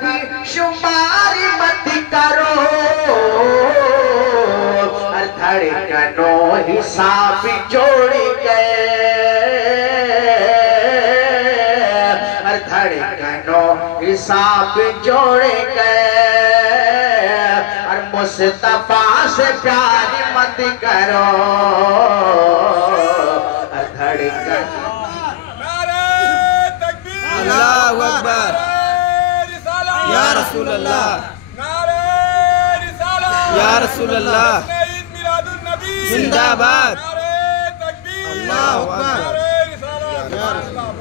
کبھی شمار مت کرو، ہر دھڑکنوں حساب جوڑ گئے، ہر دھڑکنوں حساب جوڑ گئے، اور مصطفیٰ سے پیار مت کرو، ہر دھڑکن اللہ اکبر یا رسول اللہ یا رسول اللہ زندہ باد اللہ اکبر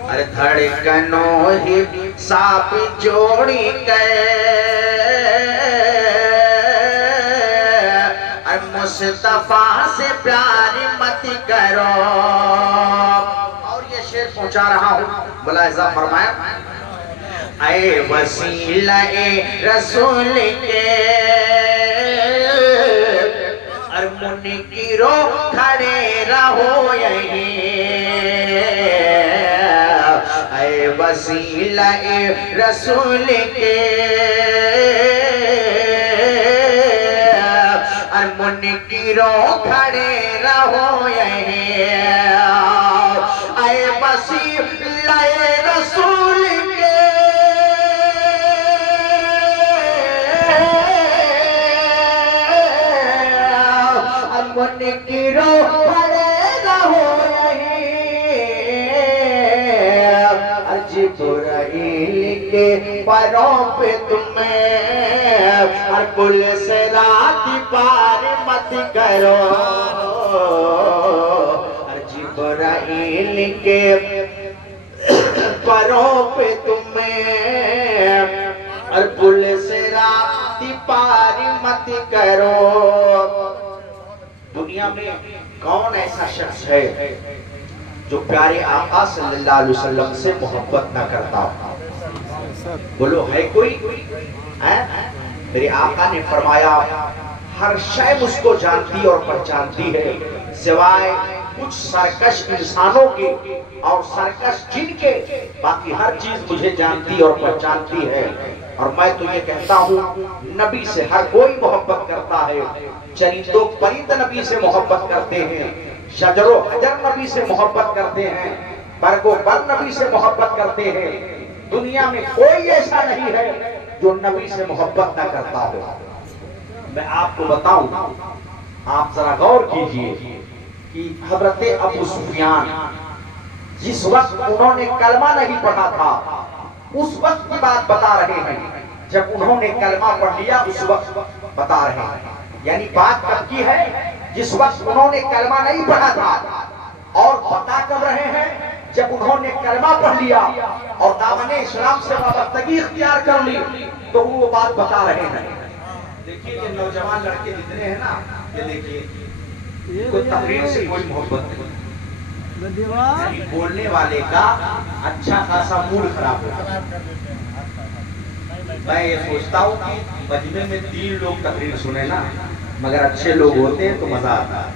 ہر دھڑکنوں حساب جوڑی گئے، اور مصطفیٰ سے پیار مت کرو۔ اور یہ شعر پہنچا رہا ہوں، ملاحظہ فرمایا، اے وسیلہ رسول کے اور منکرو کھڑے رہو یہیں، اے وسیلہ رسول کے اور منکرو کھڑے رہو یہیں، اے وسیلہ رسول کے اور منکرو کھڑے رہو یہیں، اور جبرائیل کے پروں پہ تمہیں اور پل صراط پار مت کرو، اور جبرائیل کے پروں پہ تمہیں اور پل صراط پار مت کرو۔ دنیا میں کون ایسا شخص ہے جو پیارے آقا صلی اللہ علیہ وسلم سے محبت نہ کرتا ہو؟ بولو ہے کوئی؟ میرے آقا نے فرمایا ہر شے مجھ کو جانتی اور پہچانتی ہے، سوائے کچھ سرکش انسانوں کے اور سرکش جن کے، باقی ہر چیز مجھے جانتی اور پہچانتی ہے۔ اور میں تو یہ کہتا ہوں نبی سے ہر کوئی محبت کرتا ہے، چرند و پرند نبی سے محبت کرتے ہیں، شجر و حجر نبی سے محبت کرتے ہیں، برگ و بر نبی سے محبت کرتے ہیں۔ دنیا میں کوئی ایسا نہیں ہے جو نبی سے محبت نہ کرتا ہو۔ میں آپ کو بتاؤں، آپ ذرا غور کیجئے کہ حضرت ابو سفیان جس وقت انہوں نے کلمہ نہیں پڑھا تھا اس وقت کی بات بتا رہے ہیں، جب انہوں نے کلمہ پڑھ لیا اس وقت بتا رہے ہیں، یعنی بات کب کی ہے؟ جس وقت انہوں نے کلمہ نہیں پڑھا تھا، اور بتا کب رہے ہیں؟ جب انہوں نے کلمہ پڑھ لیا اور دامن اسلام سے وابستگی اختیار کر لی تو وہ بات بتا رہے ہیں۔ دیکھیے یہ نوجوان لڑکے جتنے ہیں نا، یہ دیکھیے کوئی تقریر سے کوئی محبت نہیں، یعنی بولنے والے کا اچھا خاصا موڈ خراب ہوتا ہے۔ میں یہ سوچتا ہوں کہ مجمع میں 3 لوگ تقریر سنے نا، مگر اچھے لوگ ہوتے ہیں تو مزہ آتا ہے۔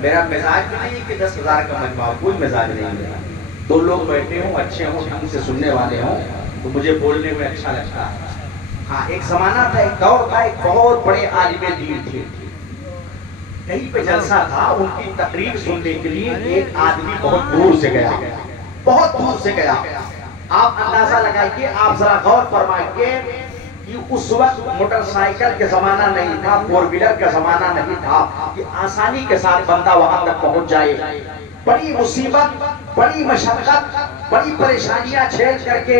میرا مزاج بھی نہیں کہ 10,000 کا مجمع، کوئی مزاج نہیں میرا، 2 لوگ بیٹھے ہوں، اچھے ہوں، ڈھنگ سے سننے والے ہوں تو مجھے بولنے میں اچھا لگتا ہے۔ ہاں ایک زمانہ تھا، ایک دور تھا، ایک بہت بڑے عالم دین تھے، کہیں پہ جلسہ تھا، ان کی تقریر سننے کے لیے ایک آدمی بہت دور سے گیا، بہت دور سے گیا۔ آپ اندازہ لگائیے، آپ ذرا غور فرمائیے کہ اس وقت موٹر سائیکل کے زمانہ نہیں تھا، 4 ویلر کا زمانہ نہیں تھا کہ آسانی کے ساتھ بندہ وہاں تک پہنچ جائے۔ بڑی مصیبت، بڑی مشقت، بڑی پریشانیاں جھیل کر کے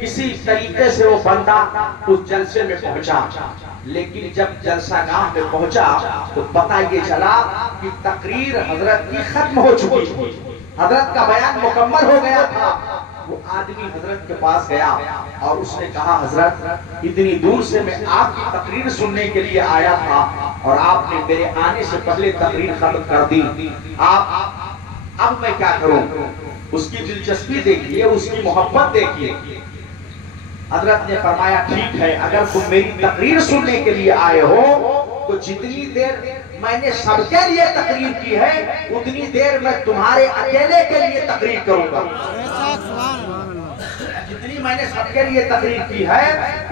کسی طریقے سے وہ بندہ اس جلسے میں پہنچا، لیکن جب جلسہ گاہ میں پہنچا تو پتہ یہ چلا کہ تقریر حضرت کی ختم ہو چکی تھی، حضرت کا بیان مکمل ہو گیا تھا۔ وہ آدمی حضرت کے پاس گیا اور اس نے کہا حضرت اتنی دور سے میں آپ کی تقریر سننے کے لیے آیا تھا اور آپ نے میرے آنے سے پہلے تقریر ختم کر دی، اب میں کیا کروں؟ اس کی دلچسپی دیکھیے، اس کی محبت دیکھیے۔ حضرت نے فرمایا ٹھیک ہے، اگر تم میری تقریر سننے کے لیے آئے ہو تو جتنی دیر میں نے سب کے لیے تقریر کی ہے اتنی دیر میں تمہارے اکیلے کے لیے تقریر کروں گا۔ جتنی میں نے سب کے لیے تقریر کی ہے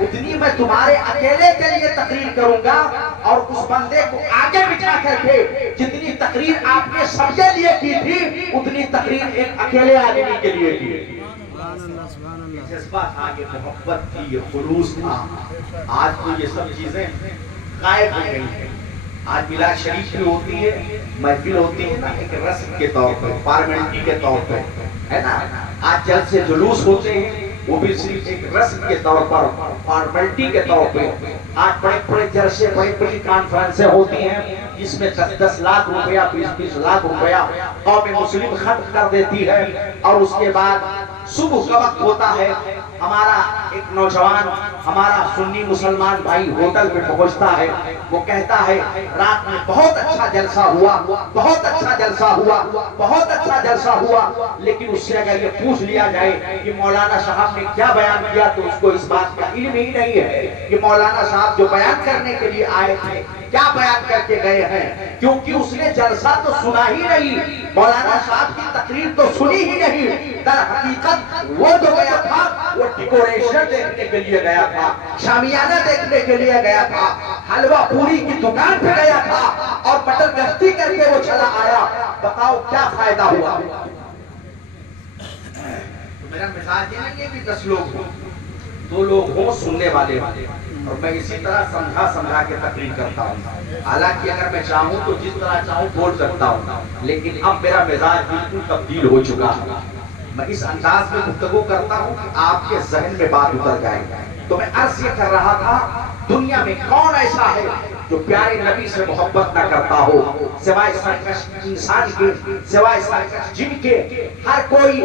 اتنی میں تمہارے اکیلے کے لیے تقریر کروں گا، اور اس بندے کو آگے بٹھا کر کے جتنی تقریر آپ نے سب کے لیے کی تھی اتنی تقریر ایک اکیلے آدمی کے لیے کی۔ جذبہ تھا، یہ محبت تھی، یہ خلوص تھا۔ آج تو یہ سب چیزیں غائب ہو گئی ہیں۔ آج میلاد شریف بھی ہوتی ہے، محفل ہوتی ہے نا ایک رسم کے طور پر، فارمیلٹی کے طور پر، ہے نا۔ آج جلسے جلوس ہوتے ہیں وہ بھی صرف ایک رسم کے طور پر، فارمیلٹی کے طور پہ۔ آج بڑے بڑے جلسے، بڑی بڑی کانفرنسیں ہوتی ہیں جس میں 10-10 لاکھ روپیہ، 20-20 لاکھ روپیہ قوم مسلم خرچ کر دیتی ہے، اور اس کے بعد صبح کا وقت ہوتا ہے، ہمارا ایک نوجوان، ہمارا سنی مسلمان بھائی ہوٹل پہ پہنچتا ہے، وہ کہتا ہے رات میں بہت اچھا جلسہ ہوا، بہت اچھا جلسہ ہوا، بہت اچھا جلسہ ہوا، لیکن اس سے اگر یہ پوچھ لیا جائے کہ مولانا صاحب نے کیا بیان کیا تو اس کو اس بات کا علم ہی نہیں ہے کہ مولانا صاحب جو بیان کرنے کے لیے آئے تھے کیا بیان کر کے گئے ہیں، کیونکہ اس نے جلسہ تو سنا ہی نہیں، مولانا صاحب کی تقریر تو سنی ہی نہیں۔ در حقیقت وہ جو گیا تھا وہ ڈیکوریشن دیکھنے کے لیے گیا تھا، شامیانہ دیکھنے کے لیے گیا تھا، حلوہ پوری کی دکان پہ گیا تھا اور مٹر گشتی کر کے وہ چلا آیا۔ بتاؤ کیا فائدہ ہوا؟ میرا مزاج یہ نہیں ہے کہ 10 لوگ ہوں، 2 لوگ ہوں سننے والے، اور میں اسی طرح سمجھا کے تقریر کرتا ہوں۔ حالانکہ اگر میں چاہوں تو جس طرح چاہوں بول سکتا ہوں، لیکن اب میرا مزاج بالکل تبدیل ہو چکا ہے۔ میں اس انداز میں گفتگو کرتا ہوں کہ آپ کے ذہن میں بات اتر جائے۔ تو میں عرض یہ کر رہا تھا، دنیا میں کون ایسا ہے جو پیارے نبی سے محبت نہ کرتا ہو، سوائے سرکش انسان کے، سوائے سرکش جن کے۔ ہر کوئی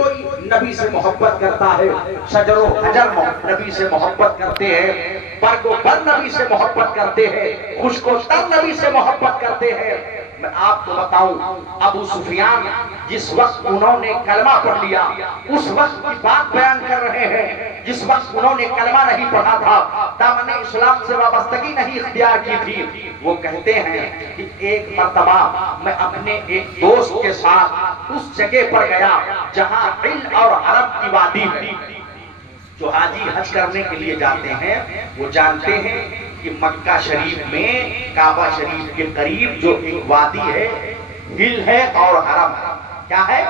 نبی سے محبت کرتا ہے، شجر و حجر نبی سے محبت کرتے ہیں، برگ و بر نبی سے محبت کرتے ہیں، خشک و تر نبی سے محبت کرتے ہیں۔ میں آپ کو بتاؤں، ابو سفیان جس وقت انہوں نے کلمہ پڑھ لیا اس وقت کی بات بیان کر رہے ہیں، جس وقت انہوں نے کلمہ نہیں پڑھا تھا، دامن اسلام سے وابستگی نہیں اختیار کی تھی، وہ کہتے ہیں کہ ایک مرتبہ میں اپنے ایک دوست کے ساتھ اس جگہ پر گیا جہاں حل اور حرم کی وادی ہے۔ جو حاجی حج کرنے کے لیے جاتے ہیں وہ جانتے ہیں کہ مکہ شریف میں کعبہ شریف کے قریب جو ایک وادی ہے، ہل ہے اور حرم۔ کیا ہے؟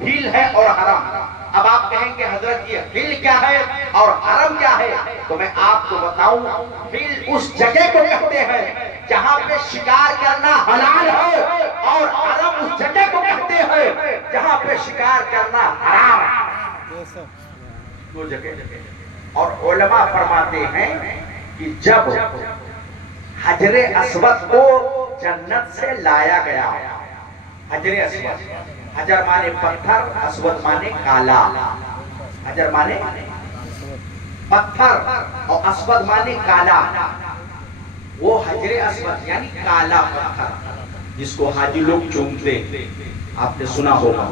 ہل ہے اور حرم۔ اب آپ کہیں کہ حضرت یہ ہل کیا ہے اور حرم کیا ہے؟ تو میں آپ کو بتاؤں، ہل اس جگہ کو کہتے ہیں جہاں پہ شکار کرنا حلال ہے، اور حرم اس جگہ کو کہتے ہیں جہاں پہ شکار کرنا حرام ہے۔ دو جگہ۔ اور علماء فرماتے ہیں کہ جب حجر اسود کو جنت سے لایا گیا، حجر اسود، حجر مانے پتھر، اسود مانے کالا، حجر مانے پتھر اور اسود مانے کالا، وہ حجر اسود یعنی کالا پتھر جس کو حاجی لوگ چومتے، آپ نے سنا ہوگا۔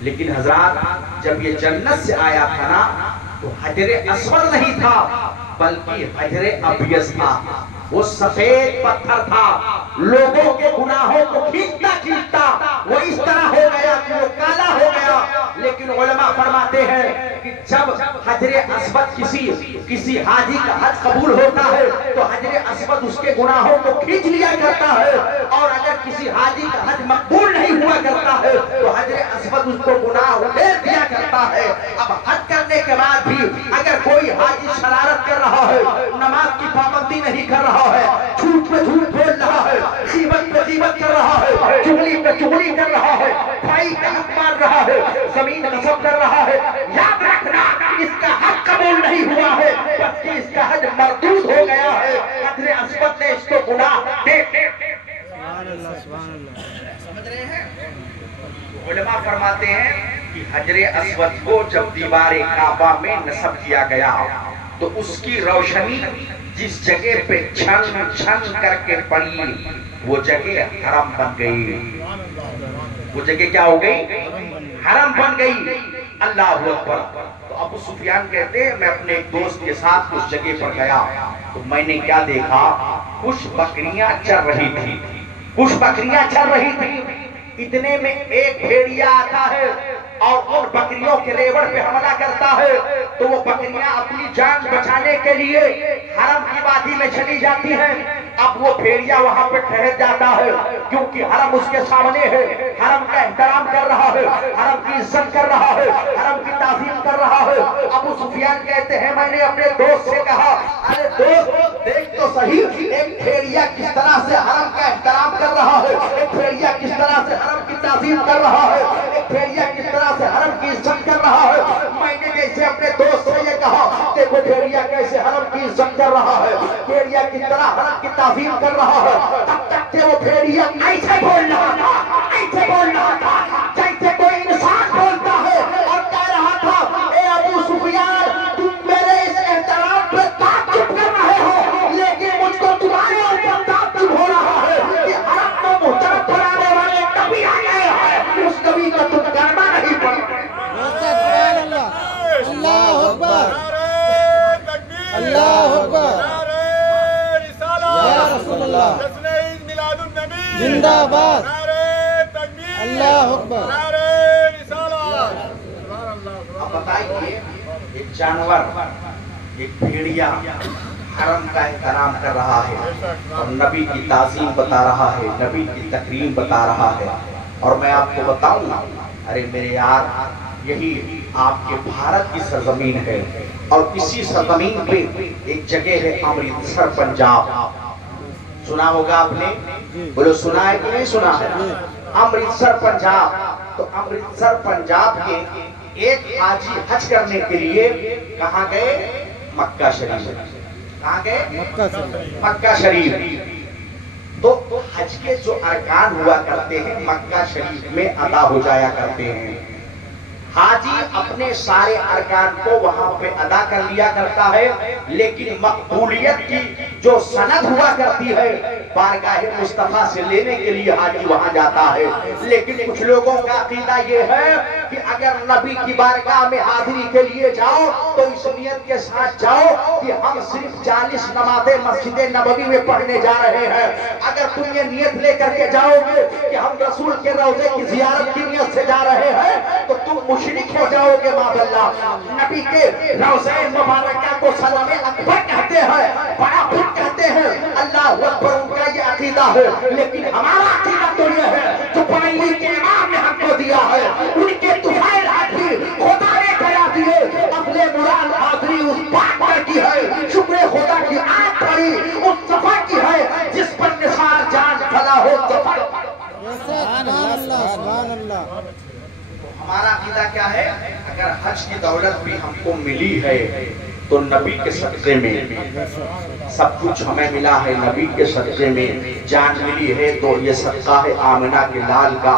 لیکن حضرات جب یہ جنت سے آیا تھا نا تو حجر اسود نہیں تھا بلکہ حجر ابیض تھا، وہ سفید پتھر تھا، لوگوں کے گناہوں کو کھینچتا کھینچتا وہ اس طرح ہو گیا کہ وہ کالا ہو گیا۔ لیکن علماء فرماتے ہیں کہ جب حجر اسود کسی حاجی کا حج قبول ہوتا ہے تو حجر اسود اس کے گناہوں کو کھینچ لیا کرتا ہے، اور اگر کسی حاجی کا حج مقبول نہیں ہوا کرتا ہے تو حجر اسود اس کو گناہ ادھیر دیا کرتا ہے۔ اب حج کرنے کے بعد بھی اگر کوئی حاجی شرارت کر رہا ہے، نماز کی پابندی نہیں کر رہا ہے، جھوٹ پہ جھوٹ بول رہا ہے، غیبت پہ غیبت کر رہا ہے، چغلی پہ چغلی کر رہا ہے، بھائی کا حق مار رہا ہے، زمین غصب کر رہا ہے، یاد رکھنا اس کا حق قبول نہیں ہوا ہے بلکہ اس کا حج مردود ہو گیا ہے۔ حجر اسود نے اس کو گناہ دے۔ سمجھ رہے ہیں؟ علماء فرماتے ہیں کہ حجر اسود کو جب دیوار کعبہ میں نصب کیا گیا تو اس کی روشنی جس جگہ پہ چھن چھن کر کے پڑی وہ جگہ حرم بن گئی۔ وہ جگہ کیا ہو گئی؟ حرم بن گئی۔ اللہ اکبر۔ تو ابو سفیان کہتے ہیں میں اپنے ایک دوست کے ساتھ اس جگہ پر گیا تو میں نے کیا دیکھا، کچھ بکریاں چر رہی تھی، کچھ بکریاں چر رہی تھی۔ اتنے میں ایک بھیڑیا آتا ہے، اور ان بکریوں کے ریوڑ پہ حملہ کرتا ہے تو وہ بکریاں اپنی جان بچانے کے لیے حرم کی وادی میں چلی جاتی ہیں. اب وہ بھیڑیا وہاں پہ ٹھہر جاتا ہے کیونکہ حرم اس کے سامنے ہے, حرم کا احترام کر رہا ہے, حرم کی عزت کر رہا ہے, حرم کی تعظیم کر رہا ہے. ابو سفیان کہتے ہیں میں نے اپنے دوست سے کہا ارے دوست دیکھ تو صحیح, ایک بھیڑیا کس طرح سے حرم کا احترام کر رہا ہے, ایک بھیڑیا کس طرح سے حرم کی تعظیم کر رہا ہے, ایک بھیڑیا کس طرح سے حرم کی عزت کر رہا ہے. میں نے جیسے اپنے دوست سے یہ کہا دیکھو بھیڑیا کیسے حرم کی عزت کر رہا ہے, بھیڑیا کس طرح حرم کی تعظیم کر رہا ہے. تب تک کہ وہ بھیڑیا ایسے بول رہا تھا, ایسے بول رہا تھا جیسے کوئی انسان بولتا ہے, اور کہہ رہا تھا اے ابو سفیان تم میرے اس احترام پہ تعجب کر رہے ہو, لیکن مجھ کو تمہارے اوپر تعجب ہو رہا ہے کہ حرم کو محترم بنانے والے نبی آ گئے ہیں, اس نبی کا تم کرنا نہیں پڑتا. اللہ اکبر, اللہ اکبر, یا رسول اللہ, زندہ باد, اللہ اکبر. اب بتائیے ایک جانور, ایک بھیڑیا حرم کا احترام کر رہا ہے اور نبی کی تعظیم بتا رہا ہے, نبی کی تکریم بتا رہا ہے. اور میں آپ کو بتاؤں نا, ارے میرے یار یہی آپ کے بھارت کی سرزمین ہے, اور اسی سرزمین پہ ایک جگہ ہے امرتسر پنجاب. سنا ہوگا آپ نے, بولو سنا ہے کہ نہیں سنا ہے؟ امرتسر پنجاب. تو امرتسر پنجاب کے ایک حاجی حج کرنے کے لیے کہاں گئے؟ مکہ شریف. کہاں گئے؟ مکہ شریف. تو حج کے جو ارکان ہوا کرتے ہیں مکہ شریف میں ادا ہو جایا کرتے ہیں. حاجی اپنے سارے ارکان کو وہاں پہ ادا کر لیا کرتا ہے, لیکن مقبولیت کی جو سند ہوا کرتی ہے بارگاہ مصطفیٰ سے لینے کے لیے حاجی وہاں جاتا ہے. لیکن کچھ لوگوں کا عقیدہ یہ ہے کہ اگر نبی کی بارگاہ میں حاضری کے لیے جاؤ تو اس نیت کے ساتھ جاؤ کہ ہم صرف 40 نمازیں مسجد نبوی میں پڑھنے جا رہے ہیں. اگر تم یہ نیت لے کر کے جاؤ گے کہ ہم رسول کے روضے کی زیارت کی نیت سے جا رہے ہیں تو تم مشرک ہو جاؤ گے. معاذ اللہ, نبی کے روضہ مبارکہ کو سلام اکبر کہتے ہیں, بڑا خود کہتے ہیں, اللہ اکبر ان کا یہ عقیدہ ہے. لیکن ہمارا عقیدہ تو یہ ہے جو پائلی کے امام نے ہم کو دیا ہے, ان کے طفیل حاجی خدا نے کرا دیے, اپنے مراد حاضری اس پاک پر کی ہے, شکر خدا کی آیت پڑی اس صفحہ کی ہے جس پر نثار جان فلا ہو ظفر. سبحان اللہ, سبحان اللہ. ہمارا عقیدہ کیا ہے؟ اگر حج کی دولت بھی ہم کو ملی ہے تو نبی کے صدقے میں سب کچھ ہمیں ملا ہے, نبی کے صدقے میں جان ملی ہے تو یہ صدقہ ہے آمنہ کے لال کا,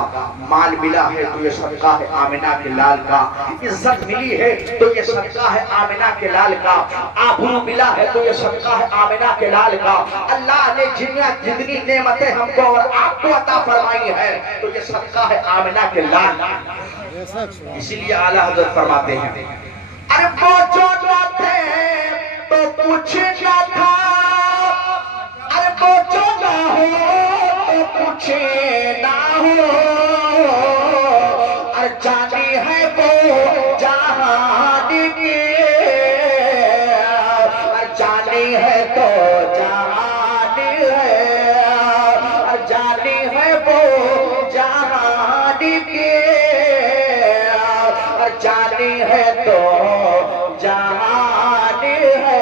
مال ملا ہے تو یہ صدقہ ہے آمنہ کے لال کا, عزت ملی ہے تو یہ صدقہ ہے آمنہ کے لال کا, آبرو ملا ہے تو یہ صدقہ ہے آمنہ کے لال کا. اللہ نے جتنی نعمتیں ہم کو اور آپ کو عطا فرمائی ہے تو یہ صدقہ ہے آمنہ کے لال کا. اسی لیے اعلیٰ حضرت فرماتے ہیں ارے وہ جو نہ تھے تو کچھ نہ تھا, ارے وہ جو نہ ہو تو کچھ نہ ہو, ارے جانی ہے وہ جہان کی, ارے جانی ہے تو جہان ہے, ارے جانی ہے وہ جہان کی, جانی ہے تو جہان ہے.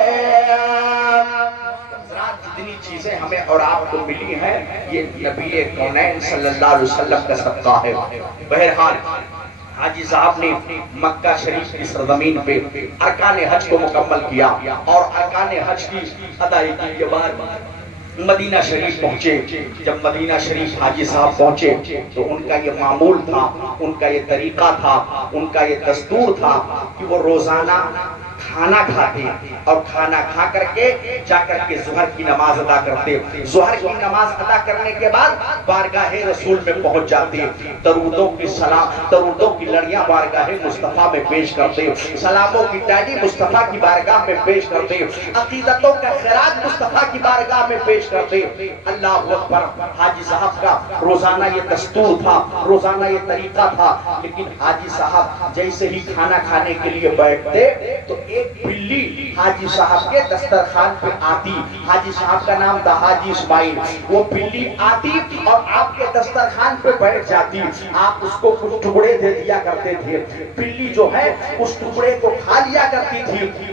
جتنی چیزیں ہمیں اور آپ کو ملی ہیں یہ نبی کونین صلی اللہ علیہ وسلم کا صدقہ ہے. بہرحال حاجی صاحب نے مکہ شریف کی سرزمین پہ ارکان حج کو مکمل کیا, اور ارکان حج کی ادائیگی کے بعد مدینہ شریف پہنچے. جب مدینہ شریف حاجی صاحب پہنچے تو ان کا یہ معمول تھا, ان کا یہ طریقہ تھا, ان کا یہ دستور تھا کہ وہ روزانہ کھانا کھاتے اور کھانا کھا کر کے جا کر کے ظہر کی نماز ادا کرتے. ظہر کی نماز ادا کرنے کے بعد بارگاہ رسول میں پہنچ جاتے. درودوں کی سلام، درودوں کی لڑیاں بارگاہ مصطفیٰ میں پیش کرتے. سلاموں کی ڈالی مصطفیٰ کی بارگاہ میں پیش کرتے. عقیدتوں کا خراج مصطفیٰ کی بارگاہ میں پیش کرتے. اللہ اکبر. حاجی صاحب کا روزانہ یہ دستور تھا، روزانہ یہ طریقہ تھا. لیکن حاجی صاحب جیسے ہی کھانا کھانے کے لیے بیٹھتے تو ایک بلی حاجی صاحب کے دسترخوان پہ آتی. حاجی صاحب کا نام تھا حاجی اسماعیل. وہ بلی آتی اور آپ کے دسترخوان پہ بیٹھ جاتی. آپ اس کو کچھ ٹکڑے دے دیا کرتے تھے. بلی جو ہے اس ٹکڑے کو کھا لیا کرتی تھی.